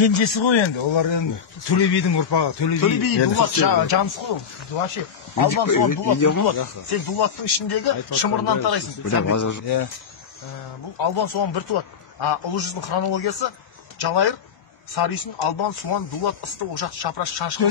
кенжесі ғой енді. Олар енді Төле бидің ұрпағы. Төле би Дулат жанысы ғой. Вообще албан соған Дулат. Сен Дулаттың ішіндегі шымырынан тарайсың. Бұл албан соған бір туат. Ұлы жүздің хронологиясы Жалайыр, Сарыйсын, Албан, Суан, Дулат, Ысты, Ошақ, Шапраш, Шаншық.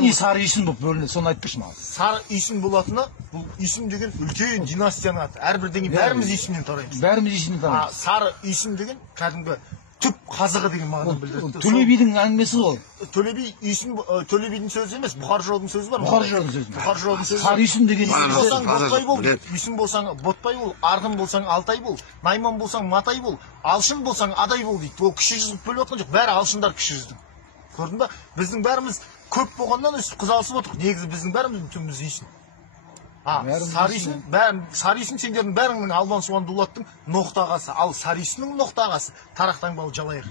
Не сары үйсін болып бөлінеді, соны айтпашы маған. Сары үйсін болатыны, бұл үйсін деген үлкен династияның аты. Әрбірден бәріміз үйсіннен тараймыз. Бәріміз үйсіннен тараймыз. Сары үйсін деген кәдімгі түп қазығы деген мағына білдіреді. Төле бидің әңгімесі ғой. Төле би үйсін, Төле бидің сөзі емес, Бұхар жыраудың сөзі бар. Бұхар жыраудың сөзі. Бұхар жыраудың сөзі. Сары үйсін деген үйсін болсаң Ботпай бол, Арғын болсаң Алтай бол, Найман болсаң Матай бол, Алшын болсаң Адай бол дейді. Ол кіші жүз бөліп отқан жоқ, бәрі алшындар кіші жүздің. Көрдің ба? Біздің бәріміз көп болғаннан өстіп қызалысып отырық. Негізі біздің бәріміз түбіміз үйсін. Сарыйсын сендердің бәріңнің Албан Суан Дулаттың ноқтағасы, ал Сарыйсынның ноқтағасы Тарақтаңбалы Жалайыр.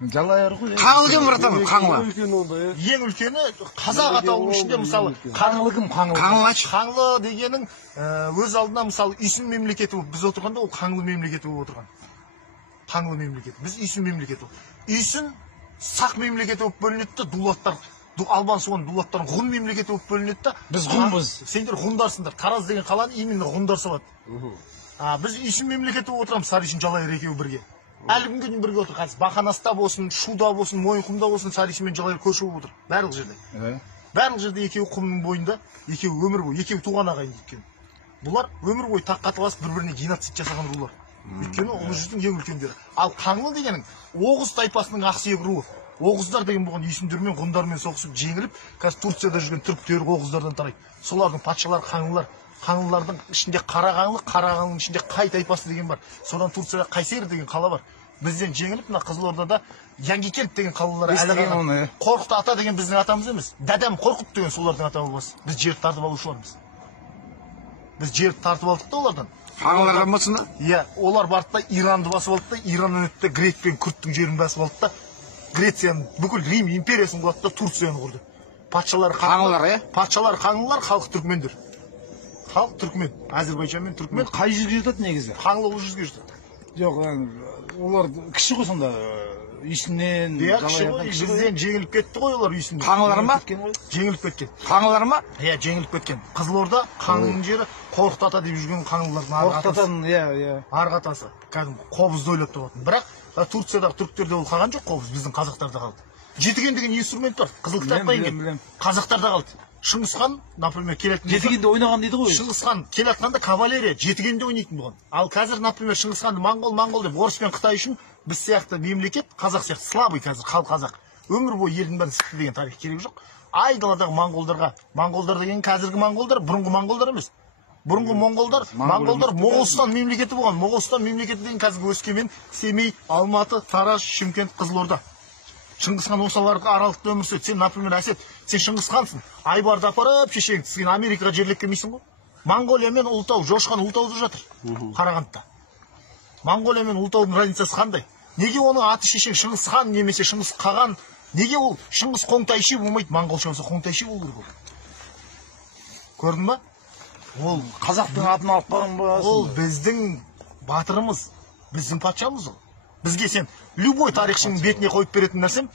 Жалайыр ғой. Қаңлы кем братан, Қаңлы. Ең үлкені қазақ атауының ішінде мысалы Қаңлы кім? Қаңлы дегенің өз алдына мысалы үйсін мемлекеті болып біз отырғанда ол Қаңлы мемлекеті болып отырған. Қаңлы мемлекеті. Біз үйсін мемлекеті. Үйсін сақ мемлекеті болып бөлінеді, Дулаттар Албан Суан Дулаттардың ғұн мемлекеті болып бөлінеді да. Біз ғұнбыз. Сендер ғұндарсыңдар. Тараз деген қаланы именно ғұндар салады. Біз үйсін мемлекеті болып отырамыз, Сарыйсын Жалайыр екеуі бірге. Әлі күнге дейін бірге отыр. Қазір Бақанаста болсын, Шуда болсын, Мойынқұмда болсын, Сарыйсын мен Жалайыр көрші болып отыр. Барлық жерде. Барлық жерде екеуі құмның бойында, екеуі өмір бойы, екеуі туған ағайын екен. Бұлар өмір бойы таққа таласып бір-біріне геноцид жасаған рулар. Өйткені ұлы жүздің ең үлкендері. Ал Қаңлы дегенің Оғыз тайпасының ақсүйек руы. Оғыздар деген болған үйсіндермен, ғұндармен соғысып жеңіліп, қазір Турцияда жүрген түріктер Оғыздардан тарайды. Солардың патшалары Қаңлылар. Қаңлылардың ішінде Қарағанның ішінде Қай тайпасы деген бар. Содан Турцияда Қайсер деген қала бар. Бізден жеңіліп, мына Қызылордада Янгикент деген қалалар әлі қалған. Қорқыт ата деген біздің атамыз емес. Дәдәм Қорқыт деген солардың ата бабасы. Біз жерді тартып алушылармыз. Біз жерді тартып алдық та олардан. Қаңлыларға болсын да? Иә, олар барды да Иранды басып алды да, Ираннан өтті, Грек пен Күрттің жерін басып алды да, Грецияның бүкіл Рим империясын құлады да, Турцияны құрды. Патшалар Қаңлылар, иә? Патшалар Қаңлылар, халық түркмендер. Халық түркмен, Әзербайжан мен түркмен. Қай жүзге жатады негізі? Қаңлы ұлы жүзге жатады. Жоқ, олар кіші ғой сонда. Үйсіннен, бізден жеңіліп кетті ғой олар үйсінен. Қаңлылар ма? Жеңіліп кеткен. Қаңлылар ма? Иә, жеңіліп кеткен. Қызылорда Қаңлының жері Қорқыт ата деп жүрген Қаңлылардың арғы атасы. Кәдімгі қобызды ойлап табатын. Бірақ Турциядағы түріктерде ол қалған жоқ, қобыз біздің қазақтарда қалды. Жетіген деген инструмент бар. Қызыл кітапқа енген. Қазақтарда қалды. Шыңғысхан, например, келетін жетігенде ойнаған дейді ғой. Шыңғысхан келатқанда кавалерия жетігенде ойнайтын болған. Ал қазір, например, Шыңғысханды моңғол деп орыс пен Қытай үшін біз сияқты мемлекет, қазақ сияқты слабый қазір халық қазақ. Өмір бойы елдің бәрін сытты деген тарих керек жоқ. Айдаладағы моңғолдар деген қазіргі моңғолдар, бұрынғы моңғолдар емес. Бұрынғы моңғолдар Моғолстан мемлекеті болған. Моғолстан мемлекеті деген қазіргі Өскемен, Семей, Алматы, Тараз, Шымкент, Қызылорда. Шыңғысхан осыларға аралықта өмір сүреді. Сен, например, Әсет, сен Шыңғысхансың. Айбарды апарып шешең, сен Америкаға жерлеп келмейсің ғой. Моңғолия мен Ұлытау, Жошқан Ұлытауда жатыр. Қарағандыда. Моңғолия мен Ұлытаудың разницасы қандай? Неге оның аты шешең Шыңғысхан немесе Шыңғыс Қаған? Неге ол Шыңғыс Қоңтайши болмайды? Моңғолша болса Қоңтайши болу керек. Көрдің ба? Ол қазақтың атын алып қалған ба? Ол біздің батырымыз, біздің патшамыз ол. Бізге сен любой тарихшының бетіне қойып беретін нәрсем,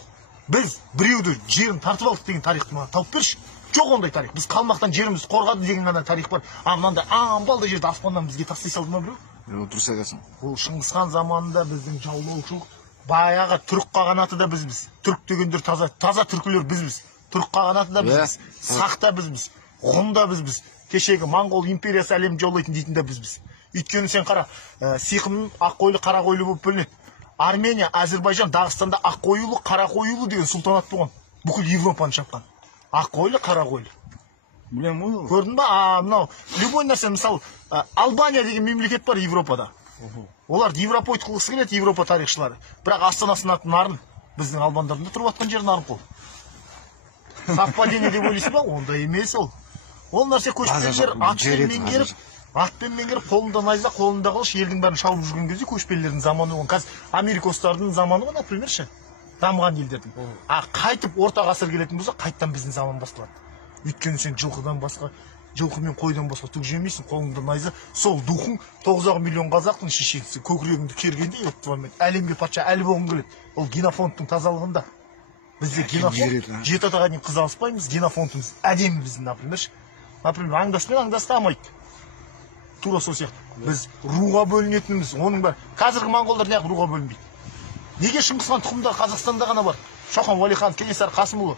біз біреуді жерін тартып алдық деген тарихты маған тауып берші. Жоқ ондай тарих. Біз қалмақтан жерімізді қорғады деген ғана тарих бар. Мынандай амбалды жерді аспаннан бізге тастай салды ма біреу? Дұрыс айтасың. Ол Шыңғысхан заманында біздің жаулаушылық, баяғы түрік қағанаты да бізбіз. Түрік дегендер таза түркілер бізбіз. Түрік қағанаты да бізбіз. Сақ та бізбіз. Ғұн да бізбіз. Кешегі моңғол империясы әлемді жаулайтын дейтін де бізбіз. Өйткені сен қара, сиқымның ақ қойлы, қара қойлы болып бөлінеді. Армения, Әзербайжан, Дағыстанда ақ қойлы, қара қойлы деген сұлтанат болған. Бүкіл Европаны шапқан. Ақ қойлы, қара қойлы. Білем ғой. Көрдің ба? Мынау любой нәрсе, мысалы, Албания деген мемлекет бар Европада. Олар европоид қылғысы келеді, Европа тарихшылары. Бірақ астанасын аты Нарын. Біздің албандардың да тұрып жатқан жері Нарын қол. Совпадение деп ойлайсың ба? Онда емес ол. Ол нәрсе көшпелі жер атпен меңгеріп, қолында найза, қолында қылыш, елдің бәрін шауып жүрген кезде көшпелілердің заманы болған. Қазір Америкостардың заманы ғой, например, дамыған елдердің. Қайтып орта ғасыр келетін болса, қайттан біздің заман басталады. Өйткені сен жылқыдан басқа жылқы мен қойдан басқа түк жемейсің, қолыңда найза. Сол духың 9 миллион қазақтың шешенсі көкірегіңді кергенде әлемге патша әлі болғың келеді. Ол генофондтың тазалығында. Бізде генофонд 7 атаға дейін қыз алыспаймыз, генофондымыз әдемі біздің, например, аңдаспен аңдастамайды. Тура сол сияқты. Біз руға бөлінетініміз, оның бар. Қазіргі моңғолдар неғып руға бөлінбейді? Неге Шыңғысхан тұқымдары Қазақстанда ғана бар? Шоқан Уәлихан, Кенесары Қасымұлы,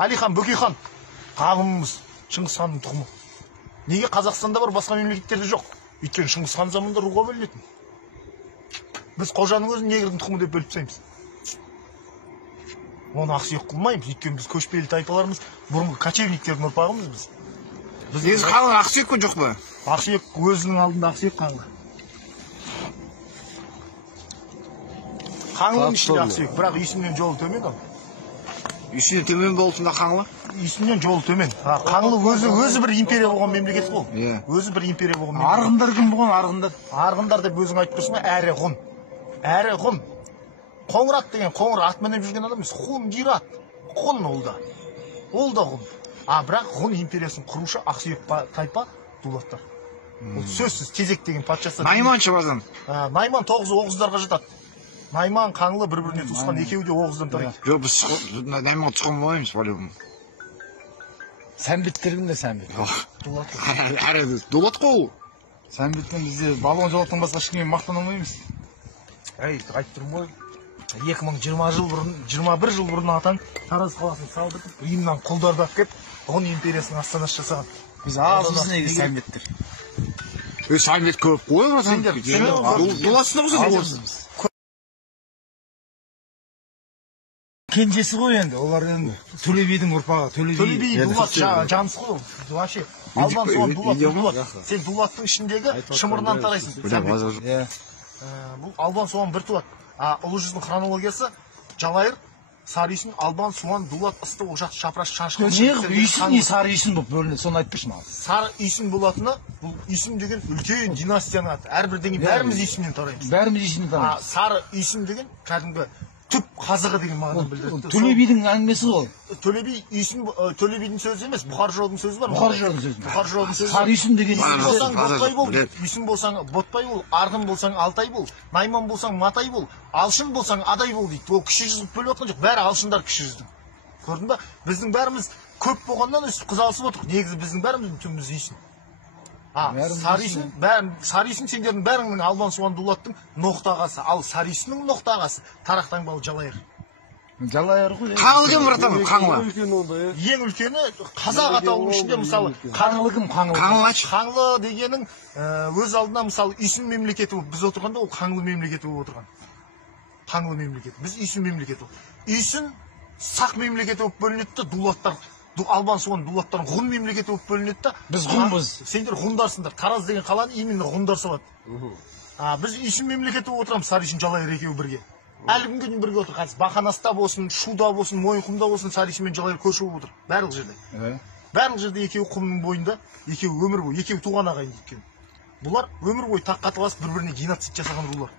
Әлихан Бөкейхан қағымымыз Шыңғысханның тұқымы. Неге Қазақстанда бар, басқа мемлекеттерде жоқ? Өйткені Шыңғысхан заманында руға бөлінетін. Біз қожаның өзін негрдің тұқымы деп бөліп тастаймыз. Оны ақсүйек қылмаймыз, өйткені біз көшпелі тайпаларымыз, бұрынғы кочевниктердің ұрпағымыз біз. Негізі қаңлы ақсүйек пе жоқ па? Ақсүйек өзінің алдында ақсүйек қаңлы. Қаңлының ішінде ақсүйек, бірақ үйсіннен жолы төмен ол. Үйсінен төмен болсын да қаңлы? Үйсінен жолы төмен. Қаңлы өзі бір империя болған мемлекет бол. Өзі бір империя болған мемлекет. Арғындар кім болған, арғындар? Арғындар деп өзің айтып тұрсың ба? Әрі ғұн. Әрі ғұн. Қоңырат деген қоңыр ат мініп жүрген адам емес. Ғұн гират. Ғұн ол да. Ол да ғұн. Бірақ ғұн империясын құрушы ақсүйек тайпа дулаттар. Ол сөзсіз тезек деген патшасы. Найман шабазан. Найман 9 оғыздарға жатады. Найман қаңлы бір-біріне туысқан, екеуі де оғыздан тарайды. Жоқ, біз Найманға тұқым болмаймыз, по-любому. Сәмбеттер кімде сәмбет? Әрі дулат қол. Сәмбеттен бізде балуан жолақтан басқа ешкіммен мақтана алмаймыз. Айтып тұрмын ғой. 2020 жыл бұрын, 21 жыл бұрын атаң Тараз қаласын салдырып, Римнан құлдарды алып келіп, ғұн империясының астанасы жасаған. Біз азымыз неге сәмбеттер? Сәмбет көп қой, дулатсына болсын. Кенжесі ғой енді, олар енді Төле бидің ұрпағы, Төле би дулат жансы ғой. Вообще албан соған дулат. Сен дулаттың ішіндегі шымырынан тарайсың. Бұл албан соған бір туат. Ұлы жүздің хронологиясы Жалайыр, Сары үйсін, Албан, Суан, Дулат, Ысты, Ошақ, Шапраш, Шаншқы. Неғып үйсін не Сары үйсін болып бөлінеді, соны айтпыршы маған. Сары үйсін болатыны, бұл үйсін деген үлкен династияның аты. Әрбір деген бәріміз үйсіннен тараймыз. Бәріміз үйсіннен тараймыз. Сары үйсін деген кәдімгі түп қазығы деген мағынаны білдіреді. Төле бидің әңгімесі ғой. Төле би үйсін, Төле бидің сөзі емес, Бұхар жыраудың сөзі бар. Бұхар жыраудың сөзі. Бұхар жыраудың сөзі. Сары үйсін деген үйсін болсаң Ботпай бол, Арғын болсаң Алтай бол, Найман болсаң Матай бол, Алшын болсаң Адай бол дейді. Ол кіші жүзді бөліп отқан жоқ, бәрі алшындар кіші жүздің. Көрдің ба? Біздің бәріміз көп болғаннан өстіп қыз алысып отырық. Негізі біздің бәріміздің түбіміз үйсін. Сары үйсін сендердің бәріңнің Албан Суан Дулаттың ноқтағасы, ал Сары үйсіннің ноқтағасы Тарақтаңбалы Жалайыр. Жалайыр ғой. Қаңлы кім братан, қаңлы? Ең үлкені қазақ атауының ішінде мысалы Қаңлы кім, қаңлы? Қаңлы дегенің өз алдына мысалы үйсін мемлекеті болып біз отырғанда ол қаңлы мемлекеті болып отырған. Қаңлы мемлекеті. Біз үйсін мемлекеті. Үйсін сақ мемлекеті болып бөлінеді, дулаттар Албан Суан дулаттардың ғұн мемлекеті болып бөлінеді. Біз ғұнбыз. Сендер ғұндарсыңдар. Тараз деген қаланы именно ғұндар салады. Біз үйсін мемлекеті болып отырамыз, Сары үйсін Жалайыр екеуі бірге. Әлі күнге дейін бірге отыр. Қазір Бақанаста болсын, Шуда болсын, Мойынқұмда болсын, Сары үйсін мен Жалайыр көрші болып отыр. Барлық жерде. Барлық жерде екеуі құмның бойында, екеуі өмір бойы, екеуі туған ағайын екен. Бұлар өмір бойы таққа таласып бір-біріне геноцид жасаған рулар.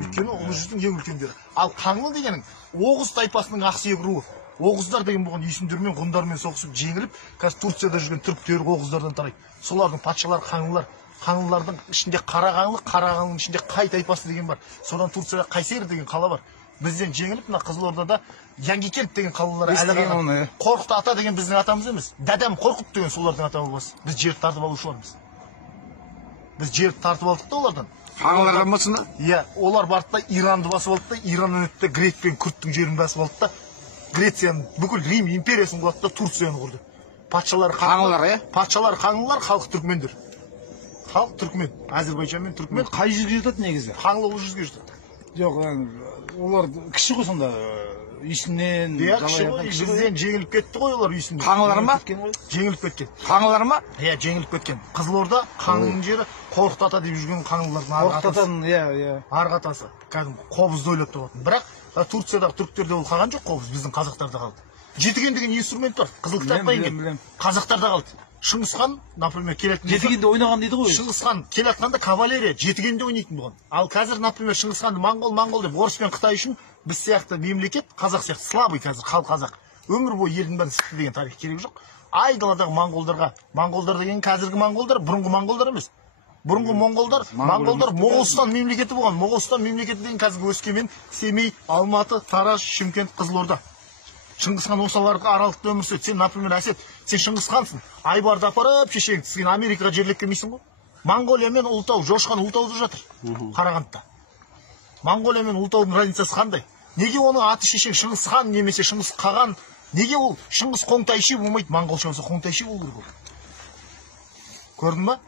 Өйткені ұлы жүздің ең үлкендері. Ал Қаңлы дегенің Оғыз тайпасының ақсүйек руы. Оғыздар деген болған үйсіндермен, ғұндармен соғысып жеңіліп, қазір Турцияда жүрген түріктер Оғыздардан тарайды. Солардың патшалары Қаңлылар. Қаңлылардың ішінде Қарағаңның ішінде Қай тайпасы деген бар. Содан Турцияда Қайсер деген қала бар. Бізден жеңіліп, мына Қызылордада Яңгекент деген қалалар әлі қалған. Қорқыт ата деген біздің атамыз емес. Дәдәм Қорқыт деген солардың атауы болмас. Біз жерді тартып алушылармыз. Біз жерді тартып алдық та олардан. Қаңлылардан болсын да? Иә, олар барды да Иранды басып алды да, Ираннан өтті Грек пен Күрттің жерін басып алды да, Грецияның бүкіл Рим империясын құрды да Турцияны құрды. Патшалары Қаңлылар, патшалары Қаңлылар, халық түркмендер. Халық түркмен, Әзербайжан мен түркмен. Қай жүзге жатады негізі? Қаңлы ол жүзге жатады. Жоқ, олар кіші ғой сонда. Үйсіннен, Жалайырдан. Бізден жеңіліп кетті ғой олар үйсінен. Қаңлылар ма? Жеңіліп кеткен. Қаңлылар ма? Иә, жеңіліп кеткен. Қызылорда Қаңлының жері Қорқыт ата деп жүрген Қаңлылардың арғы атасы. Кәдімгі қобызды ойлап тұратын. Бірақ Турциядағы түріктерде ол қалған жоқ, қобыз біздің қазақтарда қалды. Жетіген деген инструмент бар. Қызыл кітапқа енген. Қазақтарда қалды. Шыңғысхан, например, келетін жетігенде ойнаған дейді ғой. Шыңғысхан келатқанда кавалерия жетігенде ойнайтын болған. Ал қазір, например, Шыңғысханды моңғол деп орыс пен Қытай үшін біз сияқты мемлекет, қазақ сияқты слабый қазір халық қазақ. Өмір бойы елдің бәрін сытты деген тарих керек жоқ. айдаладағы моңғолдар деген қазіргі моңғолдар, бұрынғы моңғолдар емес. Бұрынғы моңғолдар Моғолстан мемлекеті болған. Моғолстан мемлекеті деген қазіргі Өскемен, Семей, Алматы, Тараз, Шымкент, Қызылорда. Шыңғысхан осыларға аралықта өмір сүреді. Сен, например, Әсет, сен Шыңғысхансың. Айбарды апарып шешеңді, сен Америкаға жерлеп келмейсің ғой. Монғолия мен Ұлытау, Жошқан Ұлытауда жатыр. Қарағандыда. Монғолия мен Ұлытаудың разницасы қандай? Неге оның аты шешең Шыңғысхан немесе Шыңғыс Қаған? Неге ол Шыңғыс Қоңтайши болмайды, моңғолша болса Қоңтайши болу керек? Көрдің ба?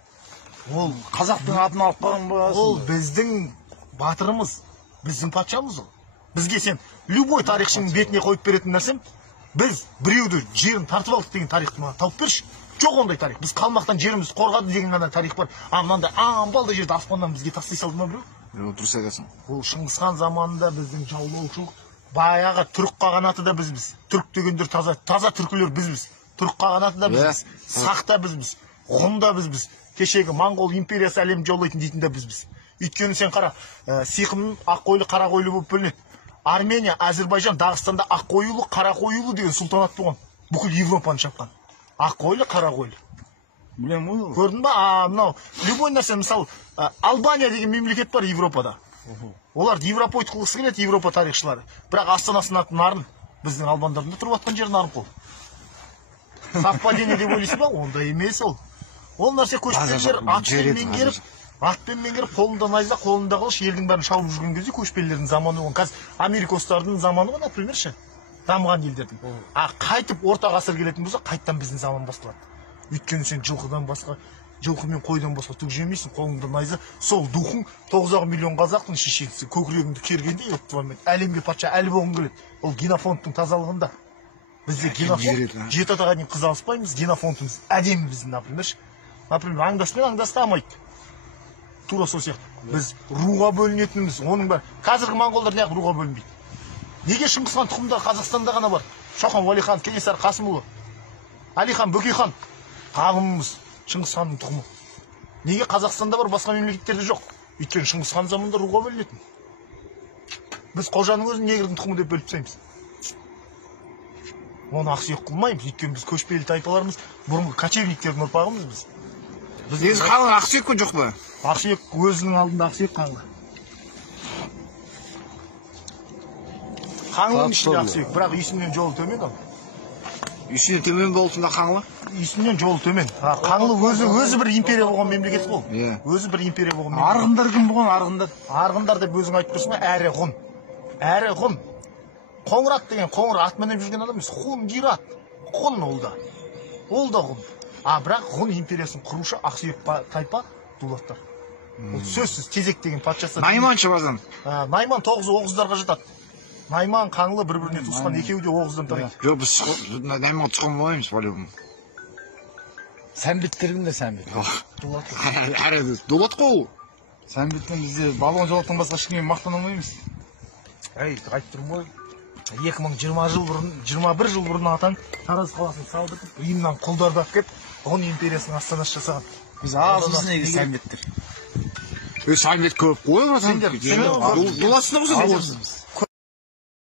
Ол қазақтың атын алып қалған ба? Ол біздің батырымыз, біздің патшамыз ол. Бізге сен любой тарихшының бетіне қойып беретін нәрсем, біз біреуді жерін тартып алдық деген тарихты маған тауып берші. Жоқ ондай тарих. Біз қалмақтан жерімізді қорғады деген ғана тарих бар. Мынандай амбалды жерді аспаннан бізге тастай салды ма біреу? Дұрыс айтасың. Ол Шыңғысхан заманында біздің жаулаушылық, баяғы түрік қағанаты да бізбіз. Түрік дегендер таза түркілер бізбіз. Түрік қағанаты да бізбіз. Сақ та бізбіз. Ғұн да бізбіз. Кешегі Моңғол империясы әлемді жаулайтын дейтін де бізбіз. Өйткені сен қара, сиқым ақ қойлы, қара қойлы болып бөлінеді. Армения, Әзербайжан, Дағыстанда ақ қойлы, қара қойлы деген сұлтанат болған. Бүкіл Европаны шапқан. Ақ қойлы, қара қойлы. Білем ғой. Көрдің ба? Мынау любой нәрсе, мысалы, Албания деген мемлекет бар Европада. Олар европоид қылғысы келеді, Европа тарихшылары. Бірақ астанасының аты Нарын. Біздің албандарында тұрып жатқан жер Нарынқол. Совпадение деп ойлайсың ба? Ондай емес ол. Ол нәрсе көшпелілер атпен меңгеріп, қолында найза, қолында қылыш, елдің бәрін шауып жүрген кезде көшпелілердің заманы болған. Қазір Америкостардың заманы ғой, например, ше. Дамыған елдердің. Қайтып орта ғасыр келетін болса, қайттан біздің заман басталады. Өйткені сен жылқыдан басқа, жылқы мен қойдан басқа түк жемейсің, қолыңда найза. Сол духың 9 миллион қазақтың шешеңсің, көкірегіңді кергенде, әлемге патша әлі болғың келеді. Ол генофондтың тазалығында. Бізде генофонд, 7 атаға дейін қыз алыспаймыз, генофондымыз әдемі біздің, например, аңдаспен аңдастамайды. Тура сол сияқты. Біз руға бөлінетініміз, оның бар. Қазіргі моңғолдар неғып руға бөлінбейді? Неге Шыңғысхан тұқымдағы Қазақстанда ғана бар? Шоқан Уәлихан, Кенесары Қасымұлы, Әлихан Бөкейхан ғалымымыз Шыңғысханның тұқымы. Неге Қазақстанда бар, басқа мемлекеттерде жоқ? Өйткені Шыңғысхан заманында руға бөлінетін. Біз қожаның өзін негрдің тұқымы деп бөліп тастаймыз. Оны ақсүйек қылмаймыз, өйткені біз көшпелі тайпаларымыз, бұрынғы кочевниктердің ұрпағымыз біз. Негізі қаңлы ақсүйек пе жоқ па? Ақсүйек өзінің алдында ақсүйек қаңлы. Қаңлының ішінде ақсүйек, бірақ үйсінен жолы төмен ол. Үйсінен төмен болсында қаңлы? Үйсінен жолы төмен. Қаңлы өзі бір империя болған мемлекет қой. Өзі бір империя болған мемлекет. Арғындар кім болған, арғындар? Арғындар деп өзің айтып тұрсың ба? Әрі ғұн. Әрі ғұн. Қоңырат деген, қоңыр ат мініп жүрген адам емес. Ғұн жират. Ғұн ол да. Ол да ғұн. Бірақ ғұн империясын құрушы ақсүйек тайпа дулаттар. Ол сөзсіз тезек деген патшасы. Найман шабазан. Найман 9 оғыздарға жатады. Найман, қаңлы бір-біріне туысқан, екеуі де оғыздан тарайды. Жоқ, біз Найман тұқым болмаймыз, по-любому. Сәмбеттер кімдер, сәмбет? Әрі дулат қой. Сәмбеттен бізде балуан жолақтан басқа ешкіммен мақтана алмаймыз. Айтып тұрмын ғой. 2020 жыл бұрын, 21 жыл бұрын атан Тараз қаласын салдық, Римнан құлдарды алып келіп, ғұн империясының астанасы жасаған. Біз азымыз неге сәмбеттер? Сәмбет көп қой, дуласында болса